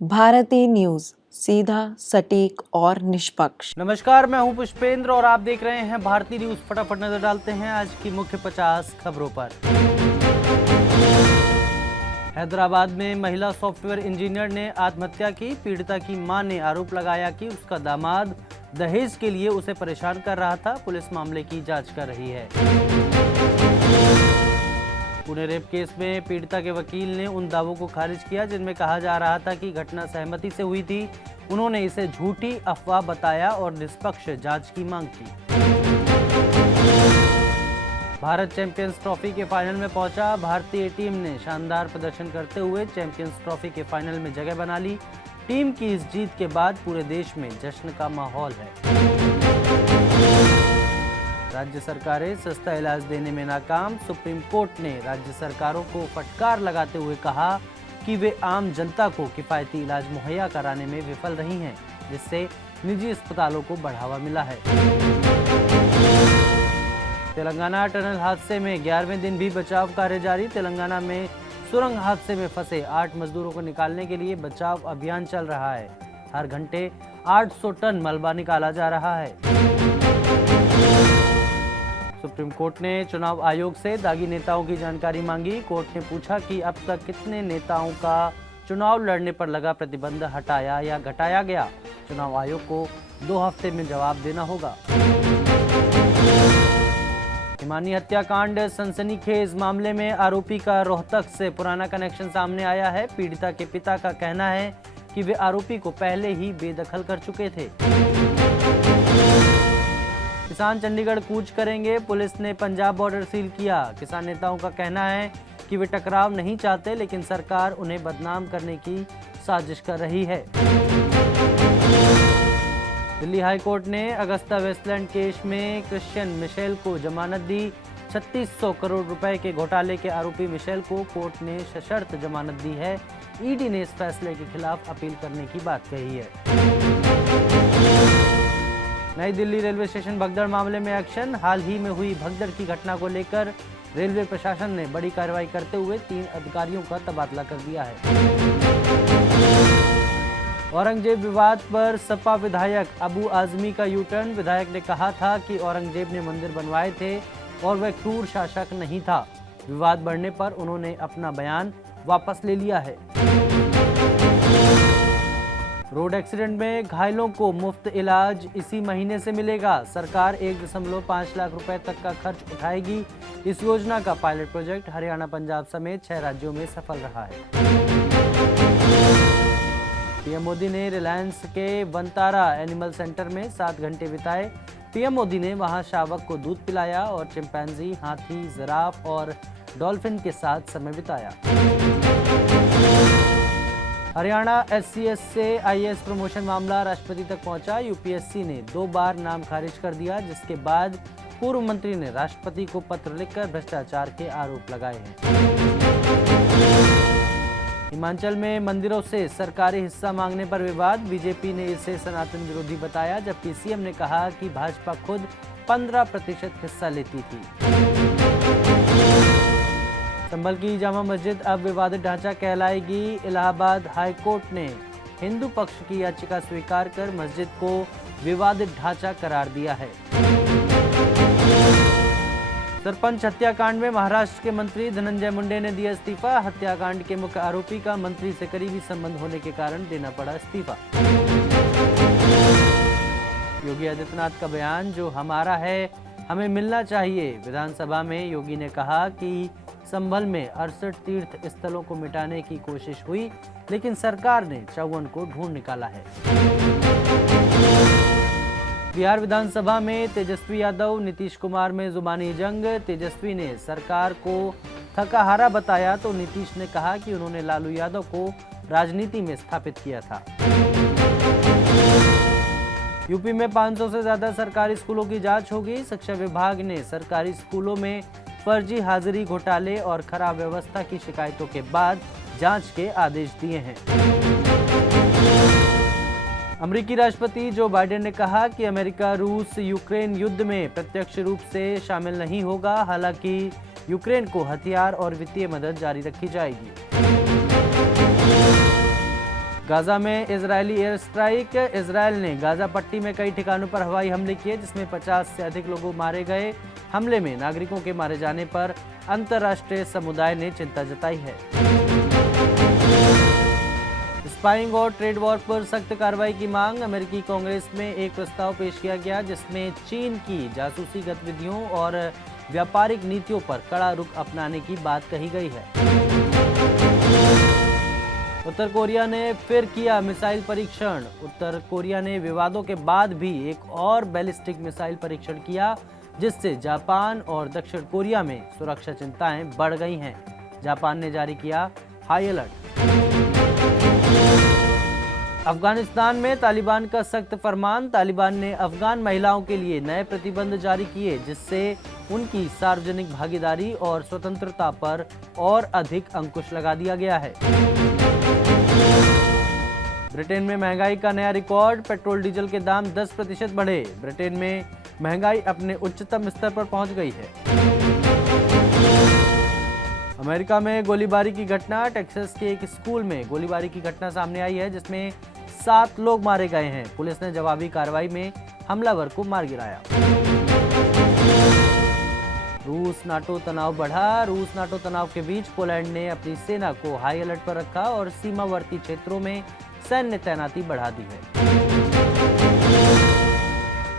Bharti news, सीधा, सटीक और निष्पक्ष। नमस्कार, मैं हूं पुष्पेंद्र और आप देख रहे हैं भारती न्यूज। फटाफट नजर डालते हैं आज की मुख्य 50 खबरों पर। हैदराबाद में महिला सॉफ्टवेयर इंजीनियर ने आत्महत्या की। पीड़िता की मां ने आरोप लगाया कि उसका दामाद दहेज के लिए उसे परेशान कर रहा था। पुलिस मामले की जांच कर रही है। पुणे रेप केस में पीड़िता के वकील ने उन दावों को खारिज किया जिनमें कहा जा रहा था कि घटना सहमति से हुई थी। उन्होंने इसे झूठी अफवाह बताया और निष्पक्ष जांच की मांग की। भारत चैंपियंस ट्रॉफी के फाइनल में पहुंचा। भारतीय टीम ने शानदार प्रदर्शन करते हुए चैंपियंस ट्रॉफी के फाइनल में जगह बना ली। टीम की इस जीत के बाद पूरे देश में जश्न का माहौल है। राज्य सरकारें सस्ता इलाज देने में नाकाम। सुप्रीम कोर्ट ने राज्य सरकारों को फटकार लगाते हुए कहा कि वे आम जनता को किफायती इलाज मुहैया कराने में विफल रही हैं, जिससे निजी अस्पतालों को बढ़ावा मिला है। तेलंगाना टनल हादसे में 11वें दिन भी बचाव कार्य जारी। तेलंगाना में सुरंग हादसे में फंसे 8 मजदूरों को निकालने के लिए बचाव अभियान चल रहा है। हर घंटे 800 टन मलबा निकाला जा रहा है। सुप्रीम कोर्ट ने चुनाव आयोग से दागी नेताओं की जानकारी मांगी। कोर्ट ने पूछा कि अब तक कितने नेताओं का चुनाव लड़ने पर लगा प्रतिबंध हटाया या घटाया गया। चुनाव आयोग को 2 हफ्ते में जवाब देना होगा। हिमानी हत्याकांड सनसनीखेज मामले में आरोपी का रोहतक से पुराना कनेक्शन सामने आया है। पीड़िता के पिता का कहना है कि वे आरोपी को पहले ही बेदखल कर चुके थे। किसान चंडीगढ़ कूच करेंगे। पुलिस ने पंजाब बॉर्डर सील किया। किसान नेताओं का कहना है कि वे टकराव नहीं चाहते, लेकिन सरकार उन्हें बदनाम करने की साजिश कर रही है। दिल्ली हाई कोर्ट ने अगस्ता वेस्टलैंड केस में क्रिश्चियन मिशेल को जमानत दी। 3600 करोड़ रुपए के घोटाले के आरोपी मिशेल को कोर्ट ने सशर्त जमानत दी है। ईडी ने इस फैसले के खिलाफ अपील करने की बात कही है। नई दिल्ली रेलवे स्टेशन भगदड़ मामले में एक्शन। हाल ही में हुई भगदड़ की घटना को लेकर रेलवे प्रशासन ने बड़ी कार्रवाई करते हुए 3 अधिकारियों का तबादला कर दिया है। औरंगजेब विवाद पर सपा विधायक अबू आजमी का यूटर्न। विधायक ने कहा था कि औरंगजेब ने मंदिर बनवाए थे और वह क्रूर शासक नहीं था। विवाद बढ़ने पर उन्होंने अपना बयान वापस ले लिया है। रोड एक्सीडेंट में घायलों को मुफ्त इलाज इसी महीने से मिलेगा। सरकार 1.5 लाख रुपए तक का खर्च उठाएगी। इस योजना का पायलट प्रोजेक्ट हरियाणा, पंजाब समेत 6 राज्यों में सफल रहा है। पीएम मोदी ने रिलायंस के वनतारा एनिमल सेंटर में 7 घंटे बिताए। पीएम मोदी ने वहां शावक को दूध पिलाया और चिंपैंजी, हाथी, जिराफ और डॉल्फिन के साथ समय बिताया। हरियाणा एससीएस से आईएएस प्रमोशन मामला राष्ट्रपति तक पहुंचा। यूपीएससी ने 2 बार नाम खारिज कर दिया, जिसके बाद पूर्व मंत्री ने राष्ट्रपति को पत्र लिखकर भ्रष्टाचार के आरोप लगाए हैं। हिमाचल में मंदिरों से सरकारी हिस्सा मांगने पर विवाद। बीजेपी ने इसे सनातन विरोधी बताया, जबकि सीएम ने कहा कि भाजपा खुद 15% हिस्सा लेती थी। संभल की जामा मस्जिद अब विवादित ढांचा कहलाएगी। इलाहाबाद हाई कोर्ट ने हिंदू पक्ष की याचिका स्वीकार कर मस्जिद को विवादित ढांचा करार दिया है। सरपंच हत्याकांड में महाराष्ट्र के मंत्री धनंजय मुंडे ने दिया इस्तीफा। हत्याकांड के मुख्य आरोपी का मंत्री से करीबी संबंध होने के कारण देना पड़ा इस्तीफा। योगी आदित्यनाथ का बयान, जो हमारा है हमें मिलना चाहिए। विधानसभा में योगी ने कहा कि संभल में 68 तीर्थ स्थलों को मिटाने की कोशिश हुई, लेकिन सरकार ने 54 को ढूंढ निकाला है। बिहार विधानसभा में तेजस्वी यादव नीतीश कुमार में जुबानी जंग। तेजस्वी ने सरकार को थकाहारा बताया तो नीतीश ने कहा कि उन्होंने लालू यादव को राजनीति में स्थापित किया था। यूपी में 500 से ज्यादा सरकारी स्कूलों की जांच होगी। शिक्षा विभाग ने सरकारी स्कूलों में फर्जी हाजिरी घोटाले और खराब व्यवस्था की शिकायतों के बाद जांच के आदेश दिए हैं। अमेरिकी राष्ट्रपति जो बाइडेन ने कहा कि अमेरिका रूस यूक्रेन युद्ध में प्रत्यक्ष रूप से शामिल नहीं होगा। हालांकि यूक्रेन को हथियार और वित्तीय मदद जारी रखी जाएगी। गाजा में इजरायली एयर स्ट्राइक। इजरायल ने गाजा पट्टी में कई ठिकानों पर हवाई हमले किए, जिसमें 50 से अधिक लोग मारे गए। हमले में नागरिकों के मारे जाने पर अंतर्राष्ट्रीय समुदाय ने चिंता जताई है। स्पाइंग और ट्रेड वॉर पर सख्त कार्रवाई की मांग। अमेरिकी कांग्रेस में एक प्रस्ताव पेश किया गया, जिसमें चीन की जासूसी गतिविधियों और व्यापारिक नीतियों पर कड़ा रुख अपनाने की बात कही गई है। उत्तर कोरिया ने फिर किया मिसाइल परीक्षण। उत्तर कोरिया ने विवादों के बाद भी एक और बैलिस्टिक मिसाइल परीक्षण किया, जिससे जापान और दक्षिण कोरिया में सुरक्षा चिंताएं बढ़ गई हैं। जापान ने जारी किया हाई अलर्ट। अफगानिस्तान में तालिबान का सख्त फरमान। तालिबान ने अफगान महिलाओं के लिए नए प्रतिबंध जारी किए, जिससे उनकी सार्वजनिक भागीदारी और स्वतंत्रता पर और अधिक अंकुश लगा दिया गया है। ब्रिटेन में महंगाई का नया रिकॉर्ड। पेट्रोल डीजल के दाम 10% बढ़े। ब्रिटेन में महंगाई अपने उच्चतम स्तर पर पहुंच गई है। अमेरिका में गोलीबारी की घटना। टेक्सास के एक स्कूल में गोलीबारी की घटना सामने आई है, जिसमें 7 लोग मारे गए हैं। पुलिस ने जवाबी कार्रवाई में हमलावर को मार गिराया। रूस नाटो तनाव बढ़ा। रूस नाटो तनाव के बीच पोलैंड ने अपनी सेना को हाई अलर्ट पर रखा और सीमावर्ती क्षेत्रों में सैन्य तैनाती बढ़ा दी है।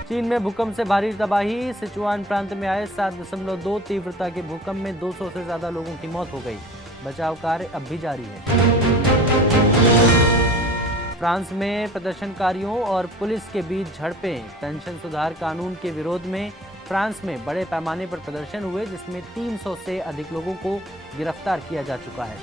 चीन में भूकंप से भारी तबाही। सिचुआन प्रांत में आए 7.2 तीव्रता के भूकंप में 200 से ज्यादा लोगों की मौत हो गई। बचाव कार्य अब भी जारी है। फ्रांस में प्रदर्शनकारियों और पुलिस के बीच झड़पें। पेंशन सुधार कानून के विरोध में फ्रांस में बड़े पैमाने पर प्रदर्शन हुए, जिसमें 300 से अधिक लोगों को गिरफ्तार किया जा चुका है।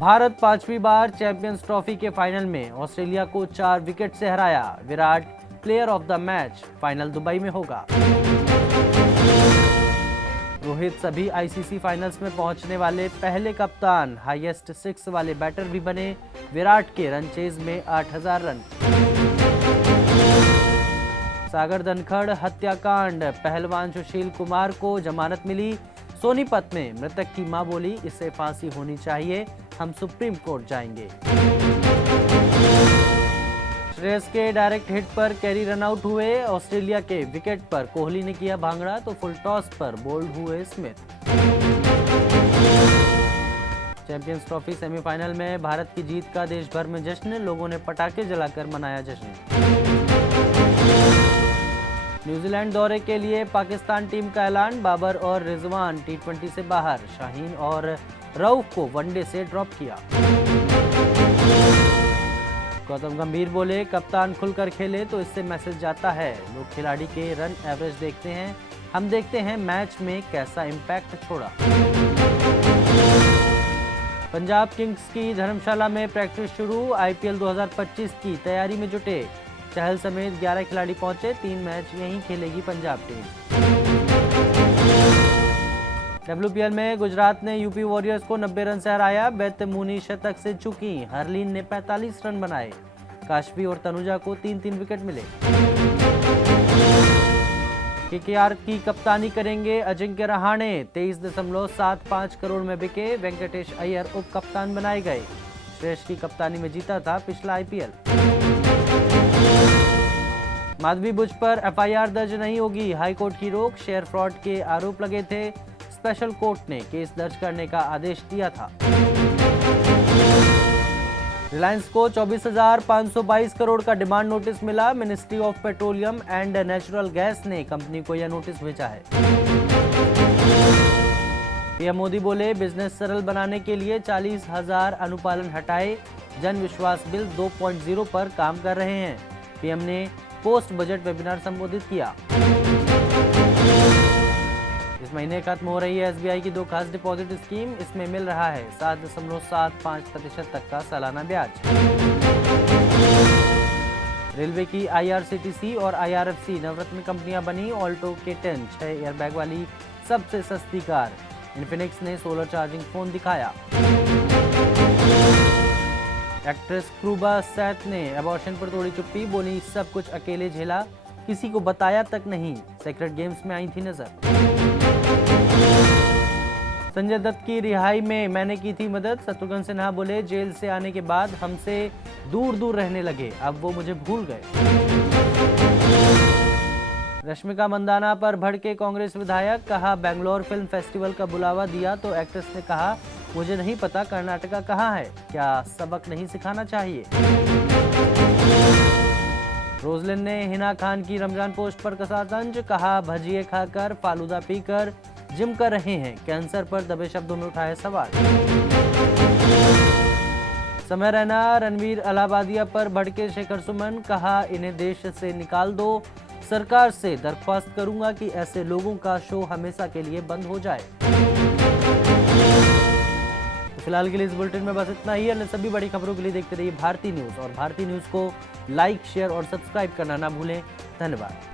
भारत 5वीं बार चैंपियंस ट्रॉफी के फाइनल में ऑस्ट्रेलिया को 4 विकेट से हराया। Virat player of the match. Final Dubai में होगा। रोहित सभी आईसीसी फाइनल्स में पहुंचने वाले पहले कप्तान। हाईएस्ट 6 वाले बैटर भी बने। विराट के रन चेज में 8000 रन। सागर धनखड़ हत्याकांड। पहलवान सुशील कुमार को जमानत मिली। सोनीपत में मृतक की मां बोली, इससे फांसी होनी चाहिए, हम सुप्रीम कोर्ट जाएंगे। श्रेयस के डायरेक्ट हिट पर कैरी रनआउट हुए। ऑस्ट्रेलिया के विकेट पर कोहली ने किया भांगड़ा, तो फुल टॉस पर बोल्ड हुए स्मिथ। चैंपियंस ट्रॉफी सेमीफाइनल में भारत की जीत का देश भर में जश्न। लोगों ने पटाखे जलाकर मनाया जश्न। न्यूजीलैंड दौरे के लिए पाकिस्तान टीम का ऐलान। बाबर और रिजवान T20 से बाहर। शाहीन और रऊफ को वनडे से ड्रॉप किया। गौतम गंभीर बोले, कप्तान खुलकर खेले तो इससे मैसेज जाता है। लोग खिलाड़ी के रन एवरेज देखते हैं, हम देखते हैं मैच में कैसा इम्पैक्ट छोड़ा। पंजाब किंग्स की धर्मशाला में प्रैक्टिस शुरू। IPL 2025 की तैयारी में जुटे। चहल समेत 11 खिलाड़ी पहुंचे। 3 मैच यहीं खेलेगी पंजाब टीम। WPL में गुजरात ने यूपी वॉरियर्स को 90 रन से हराया। बेत मुनी शतक से चूकी। हरलीन ने 45 रन बनाए। काशवी और तनुजा को 3-3 विकेट मिले। KKR की कप्तानी करेंगे अजिंक्य रहाणे। 23.75 करोड़ में बिके। वेंकटेश अय्यर उप कप्तान बनाए गए। श्रेष्ठ की कप्तानी में जीता था पिछला IPL। माधवी बुच पर FIR दर्ज नहीं होगी। हाईकोर्ट की रोक। शेयर फ्रॉड के आरोप लगे थे। स्पेशल कोर्ट ने केस दर्ज करने का आदेश दिया था। रिलायंस को 24,522 करोड़ का डिमांड नोटिस मिला। Ministry of petroleum and natural gas ने कंपनी को यह नोटिस भेजा है। पीएम मोदी बोले, बिजनेस सरल बनाने के लिए 40,000 अनुपालन हटाए। जन विश्वास बिल 2.0 पर काम कर रहे हैं। पीएम ने पोस्ट बजट वेबिनार संबोधित किया। इस महीने खत्म हो रही है SBI की 2 खास डिपॉजिट स्कीम। इसमें मिल रहा है 7.75% तक का सालाना ब्याज। रेलवे की IRCTC और IRFC नवरत्न कंपनियां बनी। ऑल्टो K10 6 एयरबैग वाली सबसे सस्ती कार। इन्फिनिक्स ने सोलर चार्जिंग फोन दिखाया। एक्ट्रेस क्रूबा सैथ ने एबॉर्शन पर तोड़ी चुप्पी। बोली, सब कुछ अकेले झेला, किसी को बताया तक नहीं। सेक्रेट गेम्स में आई थी नजर। संजय दत्त की रिहाई में मैंने की थी मदद। शत्रुघ्न सिन्हा बोले, जेल से आने के बाद हमसे दूर दूर रहने लगे, अब वो मुझे भूल गए। रश्मिका मंदाना पर भड़के कांग्रेस विधायक, कहा बेंगलोर फिल्म फेस्टिवल का बुलावा दिया तो एक्ट्रेस ने कहा मुझे नहीं पता कर्नाटका कहाँ है, क्या सबक नहीं सिखाना चाहिए। रोजलिन ने हिना खान की रमजान पोस्ट पर कसा तंज, कहा भजिए खाकर फालूदा पीकर जिम कर रहे हैं, कैंसर पर दबे शब्दों में उठाए सवाल। समय रैना रणवीर अलाहाबादिया पर भड़के शेखर सुमन, कहा इन्हें देश से निकाल दो, सरकार से दरख्वास्त करूंगा कि ऐसे लोगों का शो हमेशा के लिए बंद हो जाए। तो फिलहाल के लिए इस बुलेटिन में बस इतना ही। अन्य सभी बड़ी खबरों के लिए देखते रहिए भारती न्यूज और भारती न्यूज को लाइक, शेयर और सब्सक्राइब करना ना भूलें। धन्यवाद।